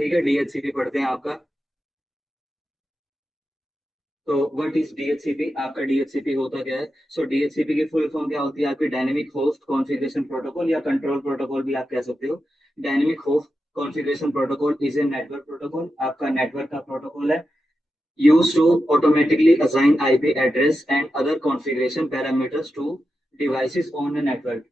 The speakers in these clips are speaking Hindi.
ठीक है, डीएचसीपी पढ़ते हैं आपका। तो व्हाट इज डीएचसीपी? आपका डीएचसीपी होता क्या है? सो डीएचसीपी की फुल फॉर्म क्या होती है आपकी? डायनेमिक होस्ट कॉन्फ़िगरेशन प्रोटोकॉल या कंट्रोल प्रोटोकॉल भी आप कह सकते हो। Dynamic host configuration protocol is a network protocol, आपका नेटवर्क का प्रोटोकॉल है। Used to automatically assign IP address and other configuration parameters to devices on the network.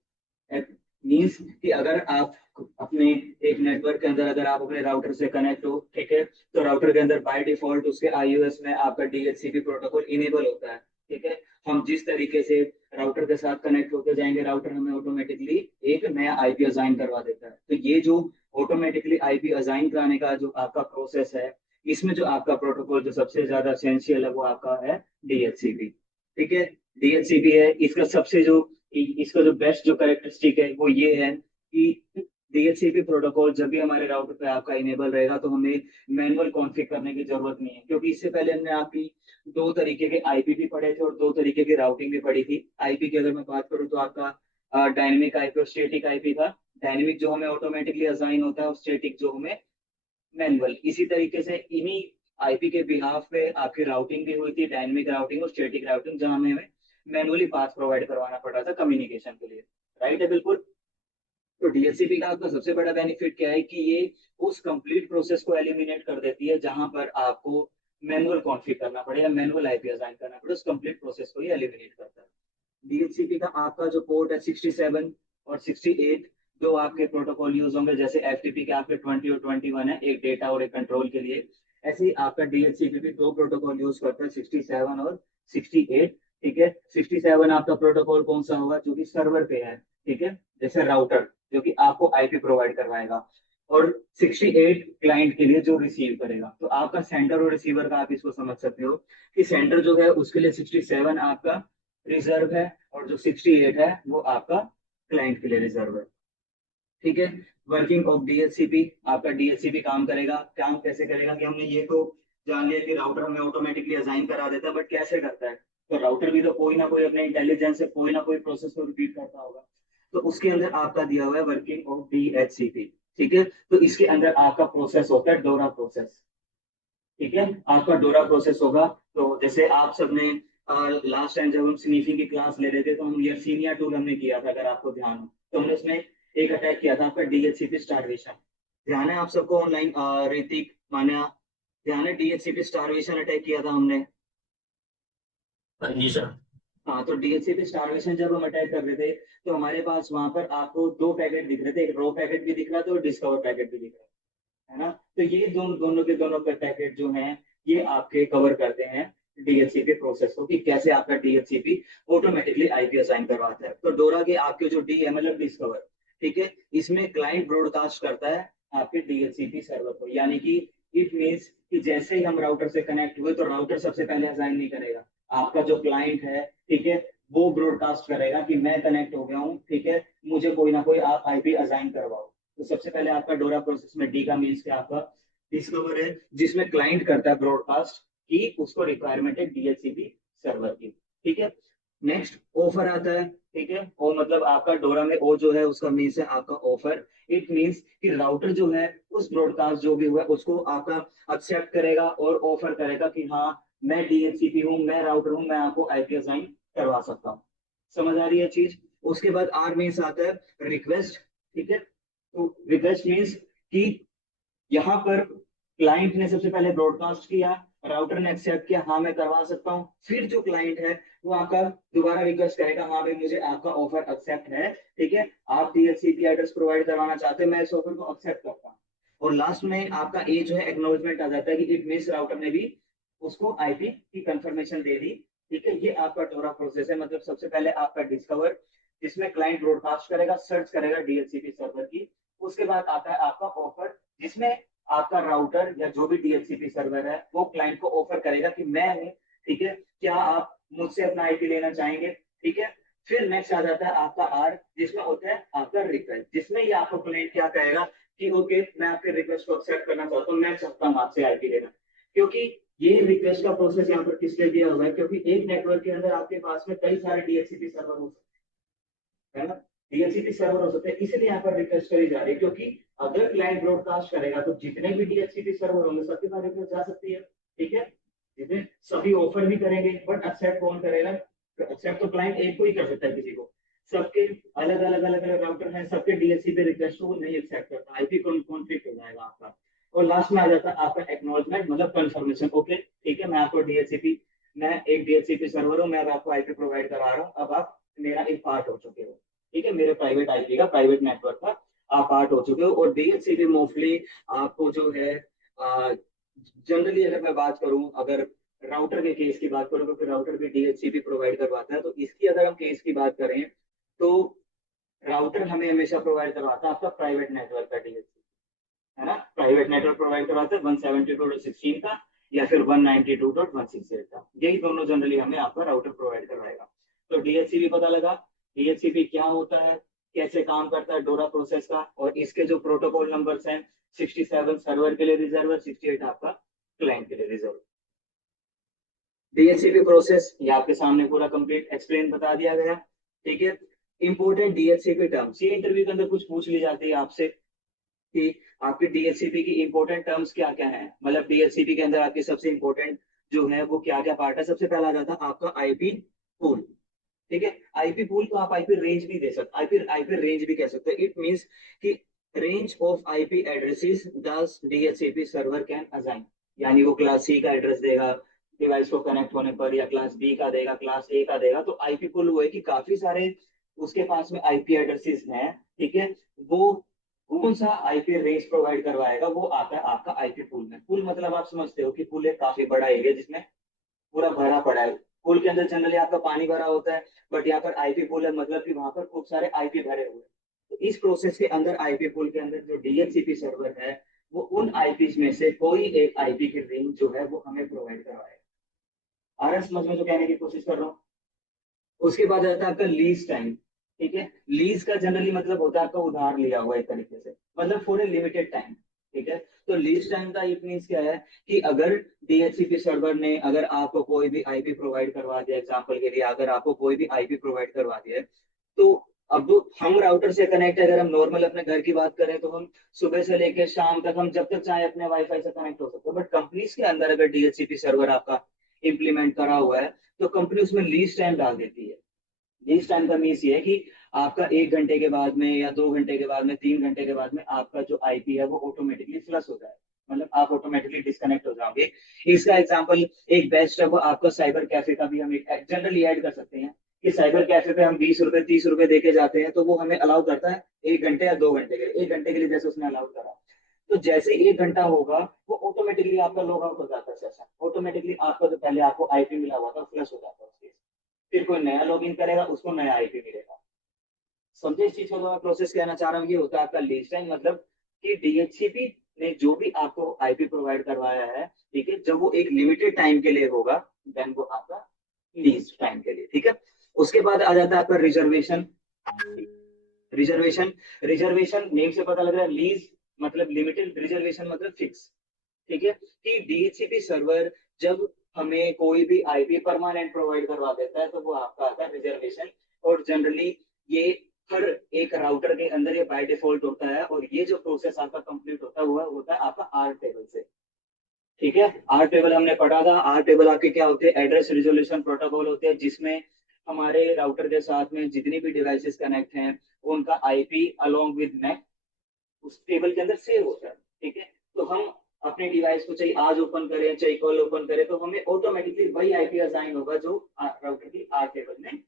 Means कि अगर आप अपने एक नेटवर्क के अंदर अगर आप अपने राउटर से कनेक्ट हो, ठीक है, तो राउटर के अंदर बाय डिफॉल्ट उसके आईओएस में आपका डीएचसीपी प्रोटोकॉल इनेबल होता है। ठीक है, हम जिस तरीके से राउटर के साथ कनेक्ट होते जाएंगे, राउटर हमें ऑटोमेटिकली एक नया आईपी असाइन करवा देता है। तो ये जो ऑटोमेटिकली आईपी असाइन कराने का जो आपका प्रोसेस है, इसमें जो आपका प्रोटोकॉल जो सबसे ज्यादा एसेंशियल है वो आपका है डीएचसीपी। ठीक है, डीएचसीपी है इसका सबसे जो इसका जो बेस्ट जो कैरेक्टरिस्टिक है वो ये है कि डीएचसीपी प्रोटोकॉल जब भी हमारे राउटर पे आपका इनेबल रहेगा तो हमें मैनुअल कॉन्फ़िग करने की जरूरत नहीं है, क्योंकि इससे पहले हमने आपकी दो तरीके के आईपी भी पढ़े थे और दो तरीके की राउटिंग भी पढ़ी थी। आईपी की अगर मैं बात करूँ तो आपका डायनेमिक आईपी और स्टैटिक आईपी था। डायनेमिक जो हमें ऑटोमेटिकली असाइन होता है और स्टैटिक जो हमें मैनुअल। इसी तरीके से इन्हीं आईपी के बिहाफ पे आपकी राउटिंग भी हुई थी, डायनेमिक राउटिंग और स्टैटिक राउटिंग, जहां हमें मैनुअली पाथ प्रोवाइड करवाना पड़ रहा था कम्युनिकेशन के लिए। राइट है, बिल्कुल। तो डीएचसीपी का आपका सबसे बड़ा बेनिफिट क्या है कि ये उस कंप्लीट प्रोसेस को एलिमिनेट कर देती है जहां पर आपको मैनुअल कॉन्फ़िग करना पड़े या मैनुअल आईपी असाइन करना पड़े, उस कंप्लीट प्रोसेस को ये एलिमिनेट करता है। डीएचसीपी का आपका जो पोर्ट है 67 और 68, दो आपके प्रोटोकॉल यूज होंगे। जैसे एफटीपी के आपके 20 और 21 है, एक डेटा और एक कंट्रोल के लिए। ऐसे ही आपका डीएचसीपी भी दो प्रोटोकॉल यूज करता है, 67 और 68। ठीक है, 67 आपका प्रोटोकॉल कौन सा होगा? जो कि सर्वर पे है, ठीक है, जैसे राउटर जो कि आपको आईपी प्रोवाइड करवाएगा, और 68 क्लाइंट के लिए जो रिसीव करेगा। तो आपका सेंडर और रिसीवर का आप इसको समझ सकते हो कि सेंडर जो है उसके लिए 67 आपका रिजर्व है और जो 68 है वो आपका क्लाइंट के लिए रिजर्व है। ठीक है, वर्किंग ऑफ डीएचसीपी। आपका डीएचसीपी काम करेगा, काम कैसे करेगा कि हमने ये तो जान लिया कि राउटर हमें ऑटोमेटिकली असाइन करा देता है, बट कैसे करता है? तो राउटर भी तो कोई ना कोई अपने इंटेलिजेंस से कोई ना कोई प्रोसेस को रिपीट करता होगा। तो उसके अंदर आपका दिया हुआ है वर्किंग ऑफ डीएचसीपी। ठीक है, तो इसके अंदर आपका प्रोसेस होता है डोरा प्रोसेस। ठीक है, आपका डोरा प्रोसेस होगा। तो जैसे आप सबने लास्ट टाइम जब हम स्नीफिंग की क्लास ले रहे थे तो हम यर्सीनिया टूल हमने किया था, अगर आपको ध्यान हो। तो हमने उसमें एक अटैक किया था आपका डीएचसीपी स्टारवेशन। ध्यान है आप सबको ऑनलाइन? ऋतिक, मान्या, ध्यान है? डीएचसीपी स्टारवेशन अटैक किया था हमने। हाँ जी सर। हाँ, तो डीएचसीपी स्टारवेशन जब हम अटैक कर रहे थे तो हमारे पास वहां पर आपको दो पैकेट दिख रहे थे, एक रो पैकेट भी दिख रहा था और डिस्कवर पैकेट भी दिख रहा था, है ना? तो ये दोनों दोनों के दोनों पैकेट जो हैं ये आपके कवर करते हैं डीएचसीपी प्रोसेस को, कि कैसे आपका डीएचसीपी ऑटोमेटिकली आईपी असाइन करवाता है। तो डोरा के आपके जो डीएमएल डिस्कवर, ठीक है, इसमें क्लाइंट ब्रॉडकास्ट करता है आपके डीएचसीपी सर्वर को। यानी कि इट मीन्स कि जैसे ही हम राउटर से कनेक्ट हुए तो राउटर सबसे पहले असाइन नहीं करेगा, आपका जो क्लाइंट है, ठीक है, वो ब्रॉडकास्ट करेगा कि मैं कनेक्ट हो गया हूँ, ठीक है, मुझे कोई ना कोई आप आईपी असाइन करवाओ। तो सबसे पहले आपका डोरा प्रोसेस में डी का मीन्स क्या? आपका डिस्कवर है, जिसमें क्लाइंट करता है ब्रॉडकास्ट कि उसको रिक्वायरमेंट है डीएचसीपी सर्वर की। ठीक है, नेक्स्ट ऑफर आता है। ठीक है, और मतलब आपका डोरा में ओ जो है उसका मीन्स है आपका ऑफर। इट मीन्स कि राउटर जो है उस ब्रॉडकास्ट जो भी हुआ है उसको आपका एक्सेप्ट करेगा और ऑफर करेगा कि हाँ, मैं डीएचसीपी हूँ, मैं राउटर हूँ, मैं आपको आईपी असाइन करवा सकता हूँ। समझ आ रही है चीज? उसके बाद आर मीन्स आता है रिक्वेस्ट। ठीक है, तो रिक्वेस्ट मीन्स कि यहाँ पर क्लाइंट ने सबसे पहले ब्रॉडकास्ट किया, राउटर ने एक्सेप्ट किया, हाँ मैं करवा सकता हूँ। फिर जो क्लाइंट है वो आपका दोबारा रिक्वेस्ट करेगा, हाँ भाई मुझे आपका ऑफर एक्सेप्ट है, ठीक है, आप डीएचसीपी एड्रेस प्रोवाइड करवाना चाहते हैं, मैं इस ऑफर को एक्सेप्ट करता हूँ। और लास्ट में आपका ए जो है एक्नॉलेजमेंट आ जाता है कि इट मीन्स राउटर ने भी उसको आईपी की कंफर्मेशन दे दी। ठीक है, ये आपका डोरा प्रोसेस है। मतलब सबसे पहले आपका डिस्कवर, जिसमें क्लाइंट ब्रॉडकास्ट करेगा, सर्च करेगा डीएचसीपी सर्वर की। उसके बाद आता है आपका ऑफर, जिसमें आपका राउटर या जो भी डीएचसीपी सर्वर है वो क्लाइंट को ऑफर करेगा कि मैं हूँ, ठीक है, क्या आप मुझसे अपना आईपी लेना चाहेंगे? ठीक है, फिर नेक्स्ट आ जाता है आपका आर, जिसमें होता है आपका रिक्वेस्ट, जिसमें ये आपको क्लाइंट क्या कहेगा कि ओके मैं आपके रिक्वेस्ट को एक्सेप्ट करना चाहता हूँ, मैं चाहता हूँ आपसे आईपी लेना। क्योंकि ये रिक्वेस्ट का प्रोसेस यहाँ पर किस लिए दिया हुआ है? क्योंकि एक नेटवर्क के अंदर आपके पास में कई सारे डीएचसीपी सर्वर हो सकते हैं, है ना? डीएचसीपी सर्वर हो सकते हैं, इसलिए यहाँ पर रिक्वेस्ट करी जा रही है, क्योंकि अगर क्लाइंट ब्रॉडकास्ट करेगा तो जितने भी डीएचसीपी सर्वर होंगे सबके पास रिक्वेस्ट जा सकती है। ठीक है, जितने सभी ऑफर भी करेंगे, बट एक्सेप्ट कौन करेगा? एक्सेप्ट तो क्लाइंट एक को ही कर सकता है, किसी को। सबके अलग अलग राउटर हैं, सबके डीएचसीपी रिक्वेस्ट को वो नहीं एक्सेप्ट करता, आईपी कॉन्फ्लिक्ट हो जाएगा आपका। और लास्ट में आ जाता है आपका एक्नॉलेजमेंट, मतलब कंफर्मेशन। ओके ठीक है, मैं आपको डीएचसीपी, मैं एक डीएचसीपी सर्वर हूँ, मैं अब आपको आईपी प्रोवाइड करा रहा हूँ, अब आप मेरा एक पार्ट हो चुके हो। ठीक है, मेरे प्राइवेट आईपी का, प्राइवेट नेटवर्क का आप पार्ट हो चुके हो। और डीएचसीपी मोस्टली आपको जो है, जनरली अगर मैं बात करूं, अगर राउटर के केस की बात करूं, तो फिर राउटर भी डीएचसीपी प्रोवाइड करवाता है। तो इसकी अगर हम केस की बात करें, तो राउटर हमें हमेशा प्रोवाइड करवाता है आपका प्राइवेट नेटवर्क का डीएचसीपी, है ना। प्राइवेट नेटवर्क प्रोवाइड करवाते हैं 172.16 का या फिर 192.168 का, यही दोनों जनरली हमें आपका राउटर प्रोवाइड करवाएगा। तो डीएचसीपी पता लगा, डीएचसीपी क्या होता है, कैसे काम करता है, डोरा प्रोसेस का, और इसके जो प्रोटोकॉल नंबर्स हैं, 67 सर्वर के लिए रिजर्व है, 68 आपका क्लाइंट के लिए रिजर्व। डीएचसीपी प्रोसेस ये आपके सामने पूरा कंप्लीट एक्सप्लेन बता दिया गया। ठीक है, इंपोर्टेंट डीएचसीपी टर्म्स, ये इंटरव्यू के अंदर कुछ पूछ ली जाती है आपसे कि आपके डीएचसीपी की इंपॉर्टेंट टर्म्स क्या क्या है, मतलब डीएचसीपी के अंदर आपकी सबसे इंपॉर्टेंट जो है वो क्या क्या पार्ट है। सबसे पहला आ जाता है आपका आईपी पूल। ठीक है, आईपी पूल को आप आईपी रेंज भी दे सकते, आईपी आईपी रेंज भी कह सकते हैं। इट मींस कि रेंज ऑफ आईपी एड्रेसेस दस डीएचसीपी सर्वर कैन असाइन, यानी वो क्लास सी का एड्रेस देगा डिवाइस को कनेक्ट होने पर, या क्लास बी का देगा, क्लास ए का देगा। तो आईपी पूल वो है कि काफी सारे उसके पास में आईपी एड्रेसेस हैं। ठीक है, वो कौन सा आईपी रेंज प्रोवाइड करवाएगा, वो आता है आपका आईपी पूल में। पूल मतलब आप समझते हो कि पूल एक काफी बड़ा एरिया जिसमें पूरा भरा पड़ा है। पूल के अंदर जनरली आपका पानी भरा होता है, बट यहाँ पर आईपी पूल है, मतलब कि वहां पर खूब सारे आईपी भरे हुए हैं। तो इस प्रोसेस के अंदर आईपी पूल के अंदर जो डीएचसीपी सर्वर है, वो उन आईपी में से कोई एक आईपी की रेंज जो है वो हमें प्रोवाइड करवाएगा। आ रहा है समझ में जो कहने की कोशिश कर रहा हूँ? उसके बाद आता है आपका लीज टाइम। ठीक है, लीज का जनरली मतलब होता है आपका उधार लिया हुआ एक तरीके से, मतलब फॉर ए लिमिटेड टाइम। ठीक है, तो लीज टाइम का इट मीन क्या है कि अगर डीएचसीपी सर्वर ने अगर आपको कोई भी आईपी प्रोवाइड करवा दिया, एग्जांपल के लिए अगर आपको कोई भी आईपी प्रोवाइड करवा दिया है, तो अब हम राउटर से कनेक्ट, अगर हम नॉर्मल अपने घर की बात करें तो हम सुबह से लेकर शाम तक हम जब तक चाहे अपने वाईफाई से कनेक्ट हो सकते हैं। बट कंपनीज के अंदर अगर डीएचसीपी सर्वर आपका इम्प्लीमेंट करा हुआ है, तो कंपनी उसमें लीज टाइम डाल देती है। लीज टाइम का मीन्स ये है कि आपका 1 घंटे के बाद में, या 2 घंटे के बाद में, 3 घंटे के बाद में आपका जो आईपी है वो ऑटोमेटिकली फ्लश हो जाए, मतलब आप ऑटोमेटिकली डिस्कनेक्ट हो जाओगे। इसका एग्जांपल एक बेस्ट है वो आपका साइबर कैफे का भी हम एक जनरली ऐड कर सकते हैं कि साइबर कैफे पे हम 20 रुपए 30 रुपए देके जाते हैं, तो वो हमें अलाउ करता है 1 घंटे या 2 घंटे के लिए। 1 घंटे के लिए जैसे उसने अलाउ करा, तो जैसे 1 घंटा होगा वो ऑटोमेटिकली आपका लॉग आउट हो जाता है सेशन, ऑटोमेटिकली आपका जो पहले आपको आईपी मिला हुआ था फ्लश हो जाता है। फिर कोई नया लॉगिन करेगा, उसको नया आईपी मिलेगा। समझे इस चीज को? जो मैं प्रोसेस कहना चाह रहा हूँ, ये होता है आपका लीज टाइम, मतलब कि डीएचसीपी ने जो भी आपको आईपी प्रोवाइड करवाया है, ठीक है, जब वो एक लिमिटेड टाइम के लिए होगा, देन वो आपका लीज टाइम के लिए। ठीक है, उसके बाद आ जाता है आपका रिजर्वेशन। रिजर्वेशन, रिजर्वेशन नेम से पता लग रहा है, लीज मतलब लिमिटेड, रिजर्वेशन मतलब फिक्स। ठीक है, कि डीएचसीपी सर्वर जब हमें कोई भी आईपी परमानेंट प्रोवाइड करवा देता है, तो वो आपका आता है रिजर्वेशन। और जनरली ये हर एक राउटर के अंदर ये बाय डिफॉल्ट होता है, और ये जो प्रोसेस आपका कंप्लीट होता है वो होता है आपका आर टेबल से। ठीक है, आर टेबल हमने पढ़ा था। आर टेबल आपके क्या होते हैं? एड्रेस रिजोल्यूशन प्रोटोकॉल होते हैं, जिसमें हमारे राउटर के साथ में जितनी भी डिवाइसेस कनेक्ट हैं उनका आईपी अलोंग विद मैक उस टेबल के अंदर सेव होता है। ठीक है, तो हम अपने डिवाइस को चाहे आज ओपन करें चाहे कल ओपन करें, तो हमें ऑटोमेटिकली वही आईपी असाइन होगा जो राउटर की आर टेबल में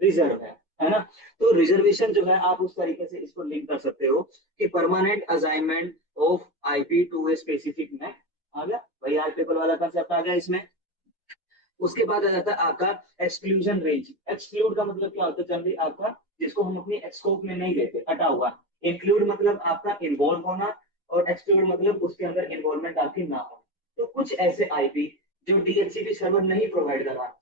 रिजर्व है ना। तो रिजर्वेशन जो है आप उस तरीके से इसको लिंक कर सकते हो कि permanent assignment of IP to a specific MAC. आ गया वही आर टेबल वाला कंसेप्ट आ गया इसमें। उसके बाद आ जाता है आपका एक्सक्लूजन रेंज। एक्सक्लूड का मतलब क्या होता है? जनरली आपका जिसको हम अपनी स्कोप में नहीं लेते, हटा हुआ। इंक्लूड मतलब आपका इन्वॉल्व होना, और एक्सक्लूड मतलब उसके अंदर इन्वॉल्वमेंट आपकी ना हो। तो कुछ ऐसे आईपी जो डीएचसीपी सर्वर नहीं प्रोवाइड करवाता।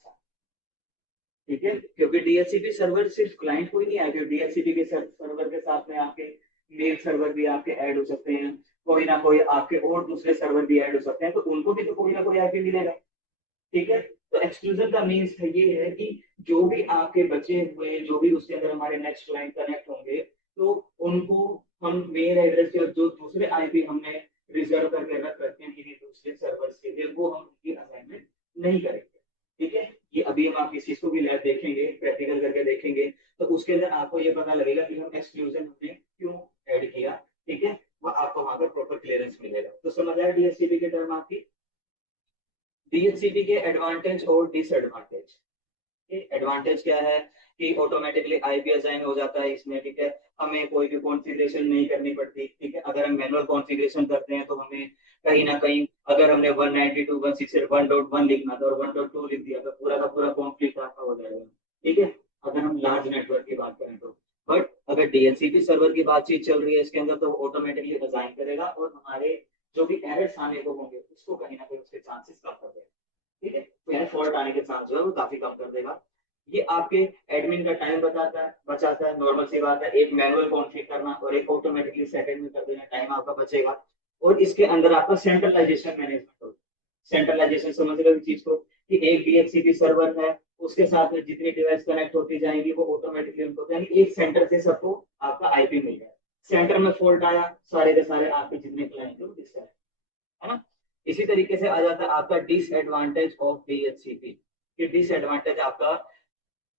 ठीक है, क्योंकि डीएचसीपी सर्वर सिर्फ क्लाइंट को ही नहीं आएगा, डीएचसीपी के सर्वर के साथ में आपके मेल सर्वर भी आपके ऐड हो सकते हैं, कोई ना कोई आपके और दूसरे सर्वर भी ऐड हो सकते हैं, तो उनको भी तो कोई ना कोई आईपी मिलेगा। ठीक है, तो एक्सक्लूजन का मीन्स ये है कि जो भी आपके बचे हुए, जो भी उसके अंदर हमारे नेक्स्ट क्लाइंट कनेक्ट होंगे, तो उनको हम मेल एड्रेस या जो दूसरे आईपी हमने रिजर्व करके रख रखे हैं किसी दूसरे सर्वर्स के लिए, वो हम उनकी असाइनमेंट नहीं करेंगे। ठीक है, ये अभी हम आप इस चीज को भी लैब देखेंगे, प्रैक्टिकल करके देखेंगे, तो उसके अंदर आपको ये पता लगेगा कि हम एक्सक्लूजन हमने क्यों ऐड किया। ठीक है, वो आपको वहां पर प्रॉपर क्लियरेंस मिलेगा। तो समझ आया डीएचसीपी के टर्म आपकी। डीएचसीपी के एडवांटेज और डिसएडवांटेज। एडवांटेज क्या है कि ऑटोमेटिकली आईपी असाइन हो जाता है इसमें। ठीक है, हमें कोई भी कॉन्फ़िगरेशन नहीं करनी पड़ती। ठीक है, अगर हम मैनुअल कॉन्फ़िगरेशन करते हैं तो हमें कहीं ना कहीं, अगर हमने 192.168.1 लिखना था और 1.2 लिख दिया तो पूरा का पूरा कॉन्फ्लिक्ट आपका हो जाएगा। ठीक है, अगर हम लार्ज नेटवर्क की बात करें तो। बट अगर डीएचसीपी सर्वर की बातचीत चल रही है इसके अंदर, तो ऑटोमेटिकली असाइन करेगा और हमारे जो भी एरर्स आने को होंगे उसको कहीं ना कहीं उसके चांसेस कम कर देगा। ठीक है, तो यार फॉल्ट आने के चांस जो है वो काफी कम कर देगा। ये आपके एडमिन का टाइम बचाता है। नॉर्मल सी बात है, एक मैनुअल कॉन्फ़िग करना और एक ऑटोमेटिकली सेकंड में कर देना, टाइम आपका बचेगा। और इसके अंदर आपका सेंट्रलाइजेशन मैनेजमेंट होगा। सेंट्रलाइजेशन समझ रहे हो इस चीज को, कि एक डीएचसीपी सर्वर है, उसके साथ में जितनी डिवाइस कनेक्ट होती जाएंगी वो ऑटोमेटिकली उनको, यानी एक सेंटर से सबको आपका आईपी मिल जाए। सेंटर में फॉल्ट आया, सारे के सारे आपके जितने क्लाइंट है वो डिस्कनेक्ट, है ना। इसी तरीके से आ जाता है आपका डिसएडवांटेज ऑफ डीएचसीपी। कि डिसएडवांटेज आपका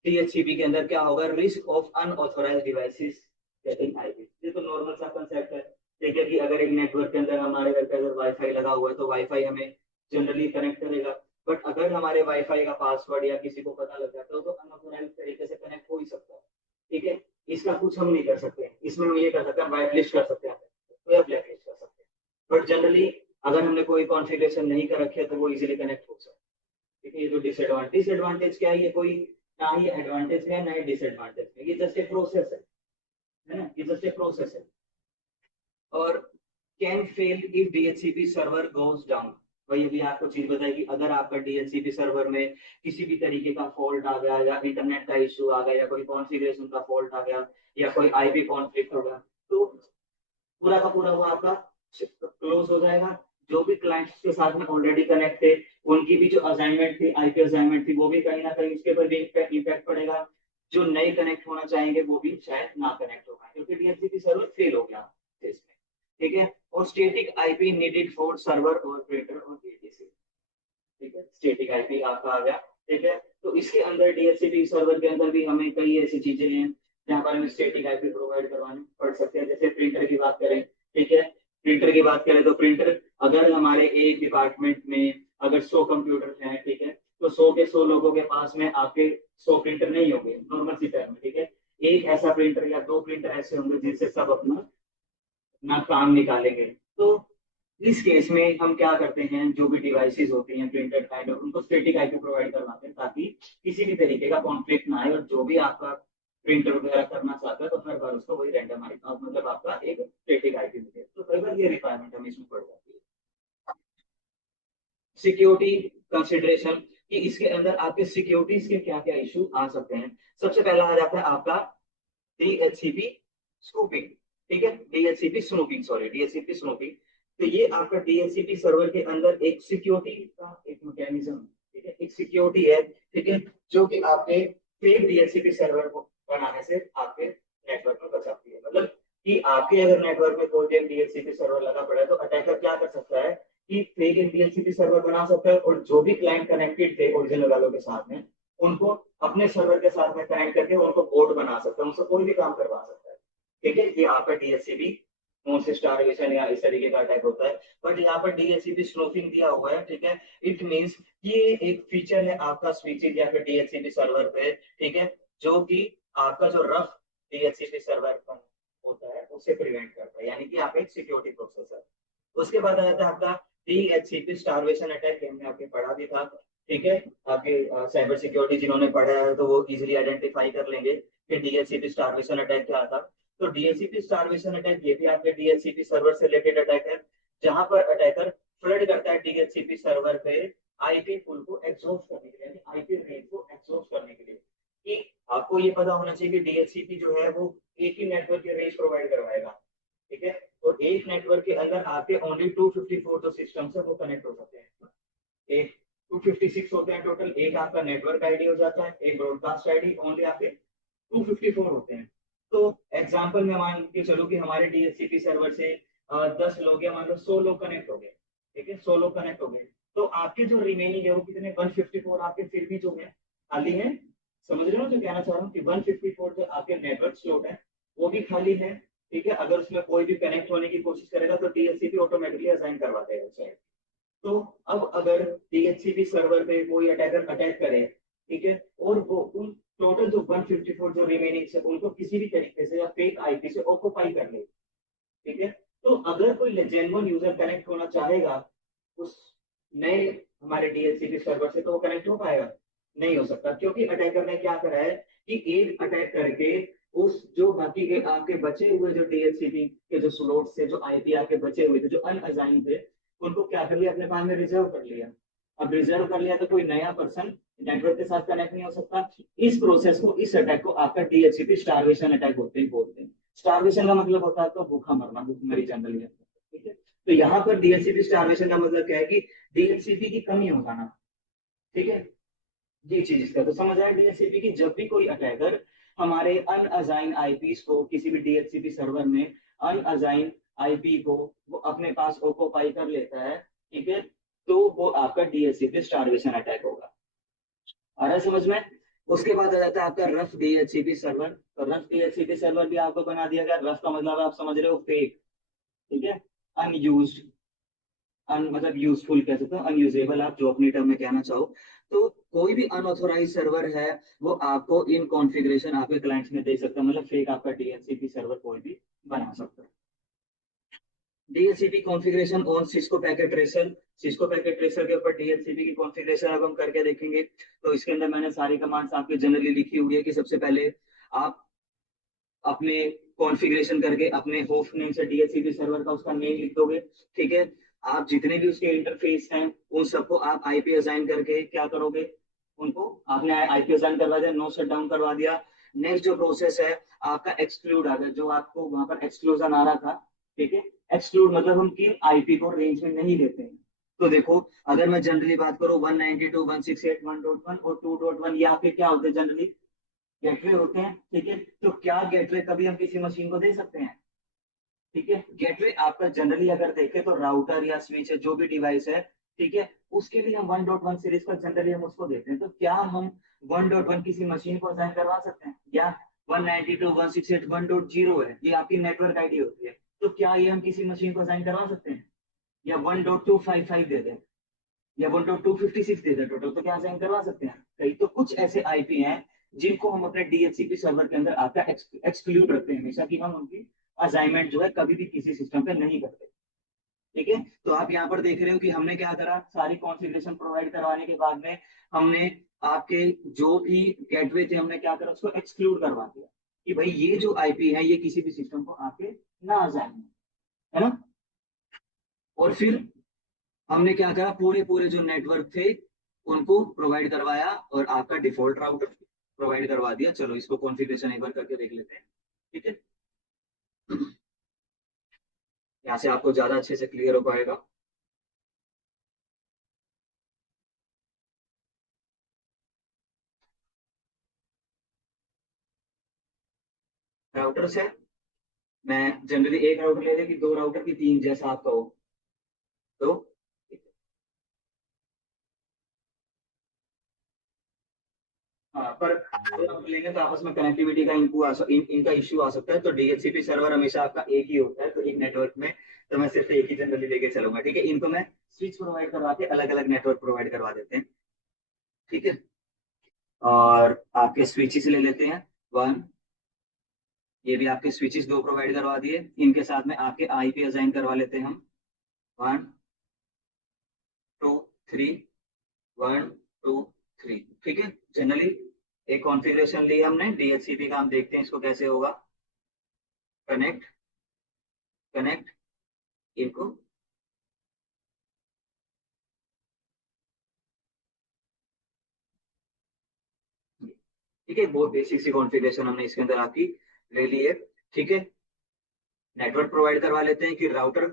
डीएचसीपी के अंदर क्या होगा, risk of unauthorised devices getting IP. ये तो नॉर्मल सा कंसेप्ट है। देखिए कि अगर एक नेटवर्क के अंदर हमारे घर पे अगर वाईफाई लगा हुआ है तो वाईफाई हमें जनरली कनेक्ट करेगा। बट अगर हमारे वाईफाई का पासवर्ड या किसी को पता लग जाता है तो अनऑथोराइज्ड तरीके से कनेक्ट हो ही सकता है। ठीक है, इसका कुछ हम नहीं कर सकते। इसमें हम ये कर सकते हैं, वाइट लिस्ट कर सकते हैं तो, या ब्लैक लिस्ट कर सकते हैं। बट जनरली अगर हमने कोई कॉन्फ़िगरेशन नहीं कर रखे तो वो इजीली कनेक्ट हो सकता है। ठीक है, ये तो डिसएडवांटेज क्या है, ये कोई ना ही एडवांटेज है ना ही डिसएडवांटेज है, ये जस्ट ए प्रोसेस है ना, ये जस्ट ए प्रोसेस है। और can fail if DHCP server goes down. वही अभी आपको चीज बताई कि अगर आपका डीएचसीपी सर्वर में किसी भी तरीके का फॉल्ट आ गया, या इंटरनेट का इशू आ गया, या कोई कॉन्फ़िगरेशन का फॉल्ट आ गया, या कोई आईपी कॉन्फ्लिक्ट हो गया, तो पूरा का पूरा वो आपका क्लोज हो जाएगा। जो भी क्लाइंट्स के साथ में ऑलरेडी कनेक्ट थे, उनकी भी जो असाइनमेंट थी, आईपी असाइनमेंट थी, वो भी कहीं ना कहीं उसके ऊपर भी इम्पैक्ट पड़ेगा। जो नए कनेक्ट होना चाहेंगे वो भी शायद ना कनेक्ट हो पाए, क्योंकि डीएचसीपी सर्वर फेल हो गया इसमें। ठीक है, और static IP needed for server और प्रिंटर और एडीसी। ठीक है, स्टेटिक आईपी आपका आ गया। ठीक है, तो इसके अंदर डीएचसीपी सर्वर के अंदर भी हमें कई ऐसी चीजें हैं जहां पर हमें स्टेटिक आईपी प्रोवाइड करवाने पड़ सकते हैं। जैसे प्रिंटर की बात करें, ठीक है, प्रिंटर की बात करें तो प्रिंटर, अगर हमारे एक डिपार्टमेंट में अगर 100 कंप्यूटर हैं, ठीक है, तो 100 के 100 लोगों के पास में आपके 100 प्रिंटर नहीं होंगे नॉर्मल सी टाइम में। ठीक है, एक ऐसा प्रिंटर या दो प्रिंटर ऐसे होंगे जिनसे सब अपना ना काम निकालेंगे। तो इस केस में हम क्या करते हैं, जो भी डिवाइसेस होती हैं प्रिंटेड काइंड ऑफ, उनको स्टैटिक आईपी प्रोवाइड करवाते हैं, ताकि किसी भी तरीके का कॉन्फ्लिक्ट ना आए, और जो भी आपका प्रिंटर वगैरह करना चाहता है तो हर बार उसको वही रैंडम आईपी, मतलब आपका एक स्टैटिक आईपी मिले। तो कई बार ये रिक्वायरमेंट हमें इसमें पड़ जाती है। सिक्योरिटी कंसिडरेशन, कि इसके अंदर आपके सिक्योरिटीज के क्या क्या इशू आ सकते हैं। सबसे पहला आ जाता है आपका डीएचसीपी स्नूपिंग। ठीक है, DHCP snooping, sorry DHCP snooping. तो ये आपका डीएचसीपी सर्वर के अंदर एक सिक्योरिटी का एक मैकेनिज्म, ठीक है, एक सिक्योरिटी है। ठीक है, जो कि आपके फेक डीएचसीपी सर्वर को बनाने से आपके नेटवर्क में बचाती है। मतलब कि आपके अगर नेटवर्क में कोई भी डीएचसीपी सर्वर लगा पड़ा है तो अटैकर क्या कर सकता है कि फेक डीएचसीपी सर्वर बना सकता है, और जो भी क्लाइंट कनेक्टेड थे ओरिजिनल वालों के साथ में, उनको अपने सर्वर के साथ में कनेक्ट करके उनको बोर्ड बना सकते हैं, उनसे कोई भी काम करवा सकता है। ठीक है, ये आपका डीएचसीपी नोन से स्टारवेशन या इस तरीके का अटैक होता है। बट यहाँ पर डीएचसीपी स्नूपिंग दिया हुआ है। ठीक है, इट मींस ये एक फीचर है आपका स्विचिंग या फिर डीएचसीपी सर्वर पे। ठीक है, जो कि आपका जो रफ डीएचसीपी सर्वर होता है उससे प्रिवेंट करता है, यानी कि आप एक सिक्योरिटी प्रोसेस है। उसके बाद आ जाता है आपका डीएचसीपी स्टारवेशन अटैक, हमने आपने पढ़ा भी था। ठीक है, आपके साइबर सिक्योरिटी जिन्होंने पढ़ा है तो वो इजीली आइडेंटिफाई कर लेंगे कि डीएचसीपी स्टारवेशन अटैक क्या था। तो डीएचसीपी स्टारवेशन अटैक ये भी आपके डीएचसीपी सर्वर से रिलेटेड अटैक है, जहां पर अटैकर फ्लड करता है डीएचसीपी सर्वर पे आईपी पुल को एग्जॉस्ट करने के लिए, यानी आईपी रेंज को एग्जॉस्ट करने के लिए। कि आपको ये पता होना चाहिए कि डीएचसीपी जो है वो एक ही नेटवर्क की रेंज प्रोवाइड करवाएगा। ठीक है, तो एक नेटवर्क के अंदर आपके ओनली 254 जो सिस्टम है वो कनेक्ट हो सकते हैं। एक 256 होते हैं टोटल। एक आपका नेटवर्क आईडी हो जाता है, एक ब्रॉडकास्ट आईडी, ओनली आपके 254 होते हैं। तो एग्जांपल में मान के चलो कि हमारे डीएचसीपी सर्वर से 10 लोग या मान लो 100 लोग कनेक्ट हो गए। ठीक है, 100 लोग कनेक्ट हो गए, तो आपके जो रिमेनिंग है वो कितने, 154 आपके फिर भी जो है खाली है। समझ रहे हो जो कहना चाह रहा हूँ कि 154 जो आपके नेटवर्क स्लॉट है वो भी खाली है। ठीक है, अगर उसमें कोई भी कनेक्ट होने की कोशिश करेगा तो डीएचसीपी ऑटोमेटिकली असाइन करवा देगा उसे। तो अब अगर डीएचसीपी सर्वर पे कोई अटैकर अटैक करे, ठीक है, और वो उन टोटल जो 154 जो रिमेनिंग है उनको किसी भी तरीके से या फेक आईपी से ऑक्युपाई कर ले, ठीक है, तो अगर कोई जेन्युइन यूजर कनेक्ट होना चाहेगा उस नए हमारे डीएचसीपी सर्वर से, तो वो कनेक्ट हो पाएगा? नहीं हो सकता, क्योंकि अटैकर ने क्या करा है कि एक अटैक करके उस जो बाकी के आपके बचे हुए जो डीएचसीपी के जो स्लॉट से जो आईपी आपके बचे हुए थे जो अनअसाइन थे, उनको क्या कर लिया, अपने पास में रिजर्व कर लिया। अब रिजर्व कर लिया तो कोई नया पर्सन नेटवर्क के साथ कनेक्ट नहीं हो सकता। इस प्रोसेस को, इस अटैक को आपका डीएचसीपी स्टारवेशन अटैक बोलते हैं। स्टारवेशन का मतलब होता है तो भूखा मरना, भूखमरी जनरली। ठीक है, तो यहाँ पर डीएचसीपी स्टारवेशन का मतलब क्या है कि डीएचसीपी की कमी हो जाना। ठीक है, ये चीज इसका तो समझ आया। डीएचसीपी की जब भी कोई अटैकर हमारे अनअसाइन आईपी को किसी भी डीएचसीपी सर्वर में अनअसाइन आईपी को वो अपने पास ऑक्युपाई कर लेता है, ठीक है, तो वो आपका डीएचसीपी स्टारवेशन अटैक होगा। आ रहा है समझ में? उसके बाद आ जाता है आपका रफ डीएचसीपी सर्वर। तो रफ डीएचसीपी सर्वर भी आपको बना दिया गया। रफ का मतलब आप समझ रहे हो, फेक। ठीक है, अनयूज्ड, मतलब यूजफुल कह सकते हो, अनयूजेबल आप जो अपनी टर्म में कहना चाहो। तो कोई भी अनऑथोराइज सर्वर है वो आपको इन कॉन्फ़िगरेशन आपके क्लाइंट्स में दे सकता है, मतलब फेक आपका डीएचसीपी सर्वर कोई भी बना सकता है। DHCP configuration on Cisco packet tracer. Cisco packet tracer के ऊपर डीएचसीपी की कॉन्फ़िगरेशन अब हम करके देखेंगे। तो इसके अंदर मैंने सारी कमांड्स आपके जनरली लिखी हुई है कि सबसे पहले आप अपने कॉन्फ़िगरेशन करके अपने होस्ट नेम से डीएचसीपी सर्वर का उसका नेम लिख दोगे। ठीक है, आप जितने भी उसके इंटरफेस हैं उन सबको आप आईपी असाइन करके क्या करोगे, उनको आपने आईपी असाइन करवा दिया, नो शट डाउन करवा दिया। नेक्स्ट जो प्रोसेस है आपका एक्सक्लूड आ गया, जो आपको वहां पर एक्सक्लूजन आ रहा था। ठीक है, एक्सक्लूड मतलब हम किन आईपी को रेंज में नहीं लेते हैं। तो देखो, अगर मैं जनरली बात करूं 192.168.1.1 और 2.1, ये आपके क्या होते हैं जनरली, गेटवे होते हैं। ठीक है, तो क्या गेटवे कभी हम किसी मशीन को दे सकते हैं? ठीक है, गेटवे आपका जनरली अगर देखें तो राउटर या स्विच है, जो भी डिवाइस है, ठीक है, उसके लिए हम 1.1 सीरीज का जनरली हम उसको देते हैं। तो क्या हम 1.1 किसी मशीन को असाइन करवा सकते हैं? या 192.168.1.0 है, ये आपकी नेटवर्क आईडी होती है, तो क्या ये हम किसी मशीन को असाइन करवा सकते हैं? या 1.255 दे दें या 1.256 दे दें टोटल, तो क्या असाइन करवा सकते हैं? कई तो कुछ ऐसे आईपी हैं जिनको हम अपने डीएचसीपी सर्वर के अंदर आपका एक्सक्लूड रखते हैं हमेशा, कि हम उनकी असाइनमेंट जो है कभी भी किसी सिस्टम पे नहीं करते। ठीक है, तो आप यहाँ पर देख रहे हो कि हमने क्या करा, सारी कॉन्फ़िगरेशन प्रोवाइड करवाने के बाद में हमने आपके जो भी गेटवे थे हमने क्या करा, उसको एक्सक्लूड करवा दिया कि भाई ये जो आईपी है ये किसी भी सिस्टम को आपके ना असाइन है ना। और फिर हमने क्या करा, पूरे पूरे जो नेटवर्क थे उनको प्रोवाइड करवाया और आपका डिफॉल्ट राउटर प्रोवाइड करवा दिया। चलो इसको कॉन्फ़िगरेशन एक बार करके देख लेते हैं। ठीक है, यहाँ से आपको ज्यादा अच्छे से क्लियर हो पाएगा। राउटर से मैं जनरली एक राउटर ले रही कि दो राउटर की तीन, जैसा आप कहो। तो हाँ, पर दो राउटर लेंगे तो आपस में कनेक्टिविटी का इनका इश्यू आ सकता है। तो डीएचसीपी सर्वर हमेशा आपका एक ही होता है, तो एक नेटवर्क में तो मैं सिर्फ एक ही जनरली लेके चलूंगा। ठीक है, इनको मैं स्विच प्रोवाइड करवा के अलग अलग नेटवर्क प्रोवाइड करवा देते हैं। ठीक है, और आपके स्विचेस ले लेते हैं वन, ये भी आपके स्विचेस दो प्रोवाइड करवा दिए। इनके साथ में आपके आईपी असाइन करवा लेते हैं हम 1 2 3, 1 2 3। ठीक है, जनरली एक कॉन्फ़िगरेशन ली हमने डीएचसीपी का, हम देखते हैं इसको कैसे होगा। कनेक्ट, कनेक्ट, इनको ठीक है, बहुत बेसिक सी कॉन्फ़िगरेशन हमने इसके अंदर आपकी ले ली है। ठीक है, नेटवर्क प्रोवाइड करवा लेते हैं कि राउटर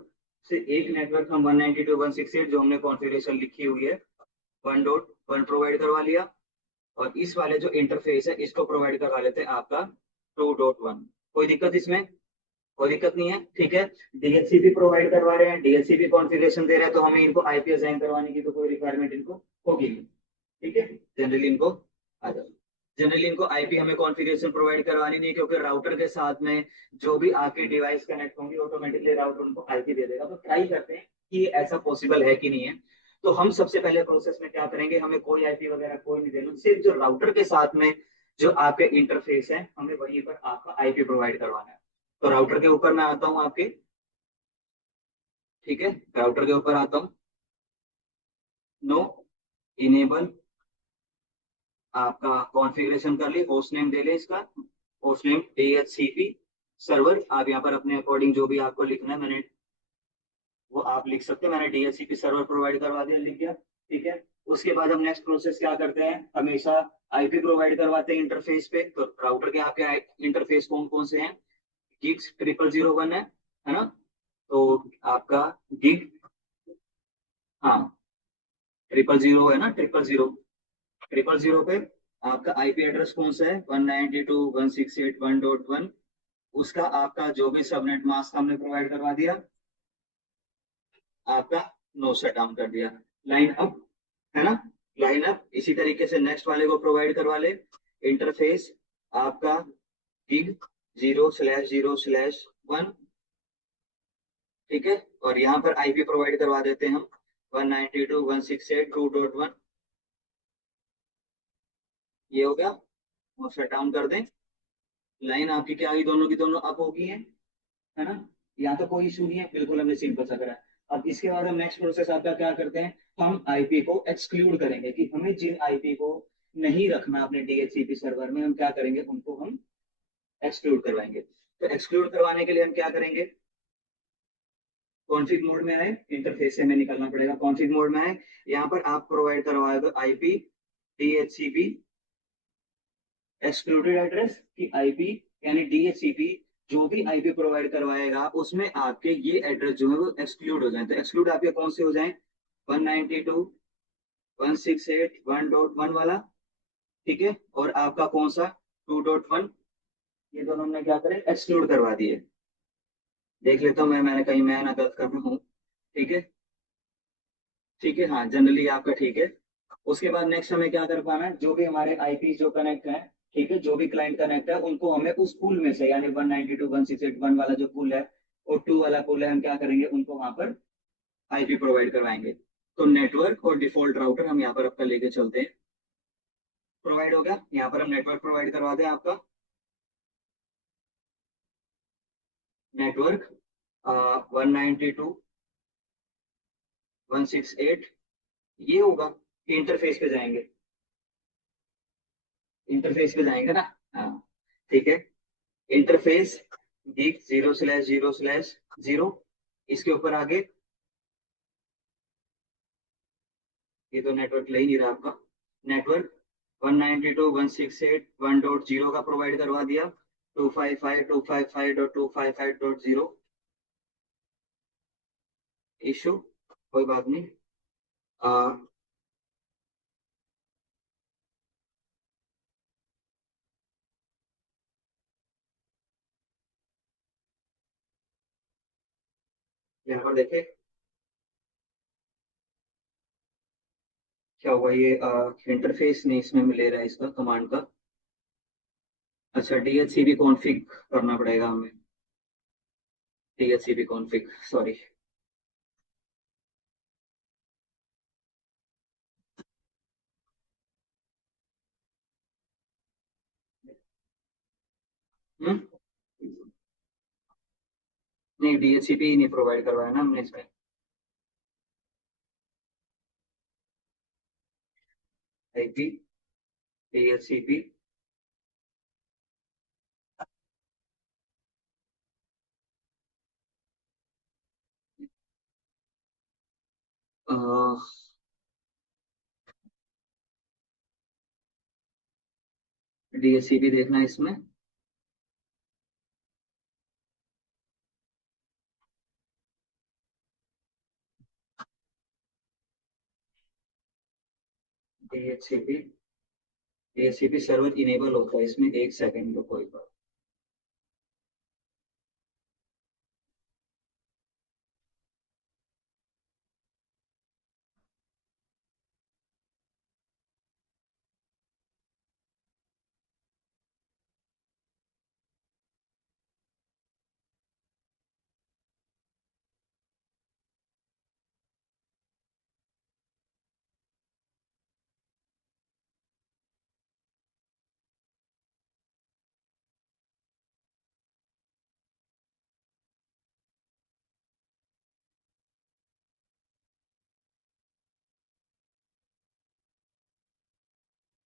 से एक नेटवर्क हम 192.168 जो हमने कॉन्फ़िगरेशन लिखी हुई है 1.1 प्रोवाइड करवा लिया, और इस वाले जो इंटरफेस है इसको प्रोवाइड करवा लेते हैं आपका 2.1। कोई दिक्कत इसमें? कोई दिक्कत नहीं है, ठीक है। डीएचसीपी प्रोवाइड करवा रहे हैं, डीएचसीपी कॉन्फ़िगरेशन दे रहे हैं, तो हमें इनको आईपी असाइन करवाने की तो कोई रिक्वायरमेंट इनको होगी नहीं, ठीक है। जनरली इनको आ जाओ, जनरली इनको आईपी हमें कॉन्फ़िगरेशन प्रोवाइड करवानी नहीं, क्योंकि राउटर के साथ में जो भी आपकी डिवाइस कनेक्ट होंगी ऑटोमेटिकली राउटर उनको आईपी दे देगा। तो ट्राई करते हैं कि ये ऐसा पॉसिबल है कि नहीं है। तो हम सबसे पहले प्रोसेस में क्या करेंगे, हमें कोई आईपी वगैरह कोई नहीं देना, सिर्फ जो राउटर के साथ में जो आपके इंटरफेस है हमें वहीं पर आपका आईपी प्रोवाइड करवाना है। तो राउटर के ऊपर मैं आता हूँ आपके, ठीक है, राउटर के ऊपर आता हूँ। नो, इनेबल, आपका कॉन्फ़िगरेशन कर ली, होस्ट नेम दे ले इसका, होस्ट नेम DHCP सर्वर। आप यहाँ पर अपने अकॉर्डिंग जो भी आपको लिखना है मैंने वो आप लिख सकते हैं। मैंने DHCP सर्वर प्रोवाइड करवा दिया, लिख दिया, ठीक है। उसके बाद हम नेक्स्ट प्रोसेस क्या करते हैं, हमेशा आईपी प्रोवाइड करवाते हैं इंटरफेस पे। तो राउटर के आपके इंटरफेस कौन कौन से हैं, गिग्स 0001 है ना। तो आपका गिग, हाँ 000 है ना, 000, 000 पे आपका आईपी एड्रेस कौन सा है, 192.168.1.1। उसका आपका जो भी सबनेट मास्क हमने प्रोवाइड करवा दिया, आपका नो शट डाउन कर दिया। लाइन अप, है ना, लाइन अप। इसी तरीके से नेक्स्ट वाले को प्रोवाइड करवा ले इंटरफेस आपका गिग 0/0/1, ठीक है। और यहाँ पर आईपी प्रोवाइड करवा देते हैं हम 192.168.2.1। ये हो गया, और शट डाउन कर दें। लाइन आपकी क्या हुई, दोनों की दोनों अप होगी है ना। यहाँ तो कोई इशू नहीं है, बिल्कुल हमने सिंपल सा करा है। अब इसके बाद हम नेक्स्ट प्रोसेस आपका क्या करते हैं, हम आईपी को एक्सक्लूड करेंगे कि हमें जिन आईपी को नहीं रखना अपने डीएचसीपी सर्वर में, हम क्या करेंगे, उनको हम एक्सक्लूड करवाएंगे। तो एक्सक्लूड करवाने के लिए हम क्या करेंगे, कॉन्फिग मोड में आए, इंटरफेस से हमें निकलना पड़ेगा, कॉन्फिग मोड में आए। यहाँ पर आप प्रोवाइड करवाएगा आईपी डीएचसीपी एक्सक्लूडेड एड्रेस की आईपी, यानी डीएचसीपी जो भी आईपी प्रोवाइड करवाएगा उसमें आपके ये एड्रेस जो है वो एक्सक्लूड हो जाए। तो एक्सक्लूड आपके कौन से हो जाए, 192.168.1.1 वाला, ठीक है, और आपका कौन सा 2.1, ये दोनों हमने क्या करे, एक्सक्लूड करवा दिए। देख लेता हूँ मैंने कहीं मैं ना गलत कर रहा हूँ, ठीक है, ठीक है, हाँ जनरली आपका ठीक है। उसके बाद नेक्स्ट हमें क्या कर पाना है, जो भी हमारे आईपी जो कनेक्ट है, ठीक है, जो भी क्लाइंट कनेक्ट है उनको हमें उस पूल में से, यानी 192.168.1 वाला जो पूल है और 2 वाला पूल है, हम क्या करेंगे, उनको वहां पर आईपी प्रोवाइड करवाएंगे। तो नेटवर्क और डिफॉल्ट राउटर हम यहाँ पर आपका लेके चलते हैं, प्रोवाइड हो गया। यहाँ पर हम नेटवर्क प्रोवाइड करवा दें आपका, नेटवर्क 192.168, ये होगा। इंटरफेस पे जाएंगे, इंटरफेस पे जाएंगे ना, हाँ ठीक है। इंटरफेस गीक 0/0/0, इसके ऊपर आगे, ये तो नेटवर्क ले ही नहीं रहा आपका, नेटवर्क 192.168.1.0 का प्रोवाइड करवा दिया, 255.255.255.0। इशू, कोई बात नहीं। आ, यहाँ पर देखे क्या हुआ, ये इंटरफेस नहीं इसमें ले रहा है इसका कमांड का। अच्छा, डीएचसीपी कॉन्फ़िग करना पड़ेगा हमें, डीएचसीपी कॉन्फ़िग, सॉरी। हम्म, नहीं डीएचसीपी नहीं प्रोवाइड करवाया ना हमने इसमें, आईपी डीएचसीपी, डीएचसीपी देखना है इसमें। DHCP DHCP सर्वर इनेबल होता है इसमें, 1 सेकंड को कोई बात।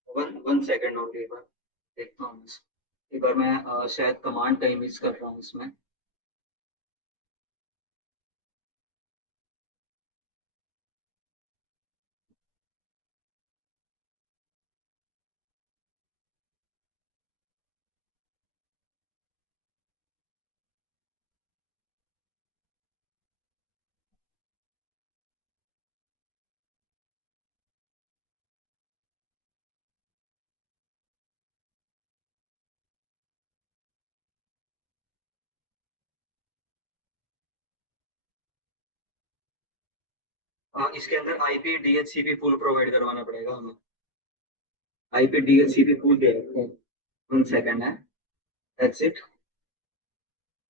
1 सेकंड और एक बार देखता हूँ एक बार मैं शायद कमांड टाइम मिस कर रहा हूँ इसमें। इसके अंदर आईपी डीएचसीपी पूल प्रोवाइड करवाना पड़ेगा हमें। आईपी डीएचसीपी पूल दे रखते हैं। 1 सेकंड है। That's it.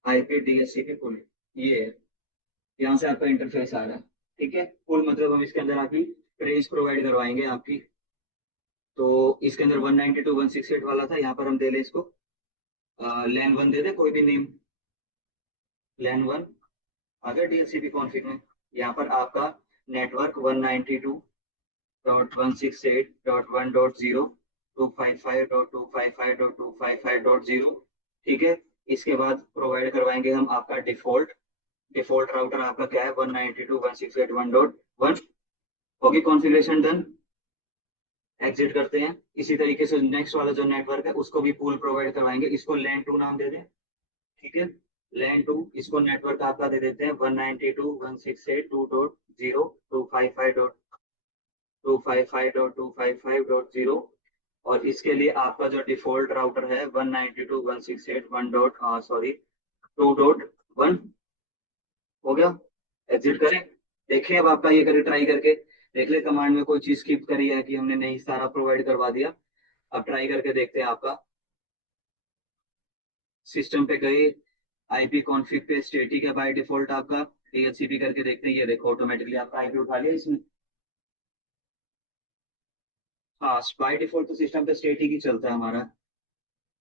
IP DHCP pool ये है। यहाँ से आपका इंटरफेस आ रहा है। ठीक है, पूल मतलब हम इसके अंदर आपकी रेंज प्रोवाइड करवाएंगे आपकी। तो इसके अंदर 192.168 वाला था, यहाँ पर हम दे लें इसको लैन 1 दे दे कोई भी नेम। लैन 1 अगर डीएचसीपी कॉन्फ़िग में यहाँ पर आपका नेटवर्क 192.168.1.0 255.255.255.0। ठीक है, इसके बाद प्रोवाइड करवाएंगे हम आपका डिफॉल्ट। डिफॉल्ट राउटर आपका क्या है, 192.168.1.1। होगी कॉन्फ़िगरेशन डन। एग्जिट करते हैं। इसी तरीके से नेक्स्ट वाला जो नेटवर्क है उसको भी पूल प्रोवाइड करवाएंगे, इसको लैन 2 नाम दे दें। ठीक है, लैन 2 इसको नेटवर्क आपका दे देते हैं 192.168.2.255.255.255.0। और इसके लिए आपका जो डिफॉल्ट राउटर है 192.168.1 डॉट सॉरी 2.1 हो गया। एग्जिट करें। देखें अब आपका ये करके ट्राई करके देख ले कमांड में कोई चीज स्किप करी है कि हमने नहीं, सारा प्रोवाइड करवा दिया। अब ट्राई करके देखते हैं आपका। सिस्टम पे गए, आईपी कॉन्फ़िग पे स्टैटिक है बाय डिफॉल्ट आपका। डीएचसीपी करके देखते हैं, ये देखो ऑटोमेटिकली आपका आईपी उठा लिया इसमें। हाँ, बाय डिफॉल्ट तो सिस्टम पे स्टैटिक ही चलता है हमारा।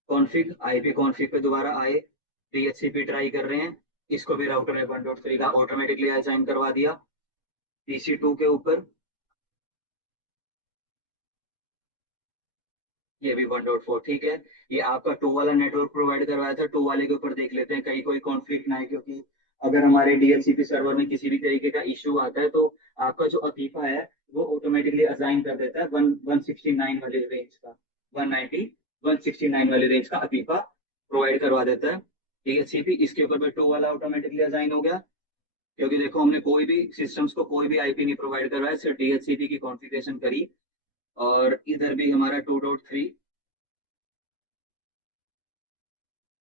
कॉन्फ़िग आईपी कॉन्फ़िग पे दोबारा आए, डीएचसीपी ट्राई कर रहे हैं। इसको भी राउटर ने 1.3 का ऑटोमेटिकली असाइन करवा दिया PC2 के ऊपर। ये भी 1.4 ठीक है। ये आपका 2 वाला नेटवर्क प्रोवाइड करवाया था, 2 वाले के ऊपर देख लेते हैं कहीं कोई कॉन्फ्लिक्ट ना है, क्योंकि अगर हमारे डीएचसीपी सर्वर में किसी भी तरीके का इश्यू आता है तो आपका जो अतीफा है वो ऑटोमेटिकली असाइन कर देता है 169 वाले रेंज का। 190 169 वाले रेंज का अतीफा प्रोवाइड करवा देता है डीएचसीपी। इसके ऊपर भी 2 वाला ऑटोमेटिकली असाइन हो गया, क्योंकि देखो हमने कोई भी सिस्टम्स को कोई भी आईपी नहीं प्रोवाइड करवाया, सिर्फ डीएचसीपी की कॉन्फ़िगरेशन करी। और इधर भी हमारा 2.3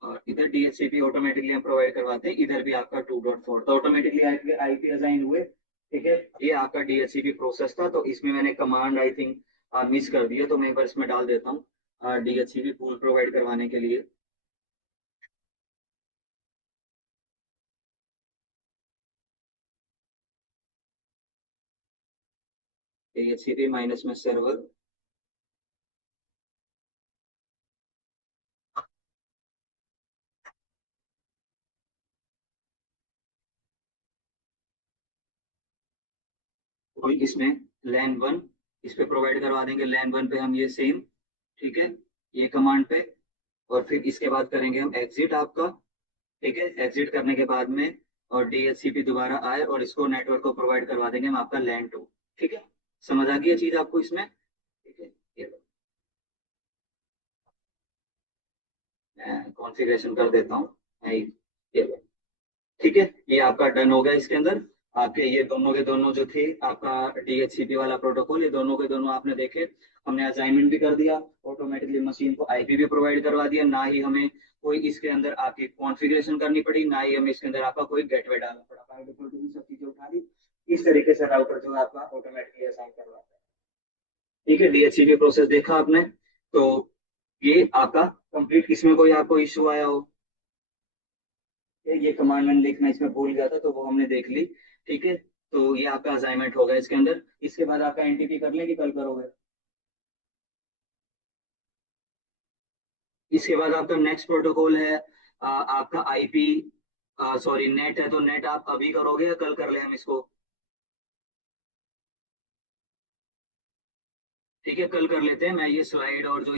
और इधर डीएचसीपी ऑटोमेटिकली हम प्रोवाइड करवाते हैं। इधर भी आपका 2.4 तो ऑटोमेटिकली आईपी असाइन हुए। ठीक है, ये आपका डीएचसीपी प्रोसेस था। तो इसमें मैंने कमांड आई थिंक मिस कर दिया, तो मैं एक बार इसमें डाल देता हूँ डीएचसीपी पूल प्रोवाइड करवाने के लिए। डीएचसीपी माइनस में सर्वर। कोई इसमें लैन 1 इस पे प्रोवाइड करवा देंगे। लैन 1 पे हम ये सेम, ठीक है, ये कमांड पे। और फिर इसके बाद करेंगे हम एग्जिट आपका। ठीक है, एग्जिट करने के बाद में और डीएचसीपी दोबारा आए और इसको नेटवर्क को प्रोवाइड करवा देंगे हम आपका लैन 2। ठीक है, समझ आ गई चीज आपको इसमें। ठीक है, ये लो, मैं कॉन्फ़िगरेशन कर देता हूँ। ये लो। ठीक है, ये आपका डन हो गया इसके अंदर। आपके ये दोनों के दोनों जो थे आपका DHCP वाला प्रोटोकॉल, ये दोनों के दोनों आपने देखे। हमने असाइनमेंट भी कर दिया, ऑटोमेटिकली मशीन को आईपी भी प्रोवाइड करवा दिया, ना ही हमें कोई इसके अंदर आपकी कॉन्फ़िगरेशन करनी पड़ी, ना ही हमें इसके अंदर आपका कोई गेटवे डालना पड़ा। बाय डिफॉल्ट भी सब चीजें उठा दी। इस तरीके से राउटर जो है आपका ऑटोमेटिकली असाइन करवाता है। ठीक है, DHCP प्रोसेस देखा आपने। तो ये आपका कंप्लीट। इसमें कोई आपको इश्यू आया हो? ये कमांड मैंने लिखना इसमें भूल गया था, तो वो हमने देख ली। ठीक है, तो ये आपका असाइनमेंट होगा इसके अंदर। इसके बाद आपका एनटीपी कर लें कि कल करोगे? इसके बाद आपका नेक्स्ट प्रोटोकॉल है आपका आईपी, सॉरी नेट है, तो नेट आप अभी करोगे या कल कर ले हम इसको? ठीक है, कल कर लेते हैं। मैं ये स्लाइड और जो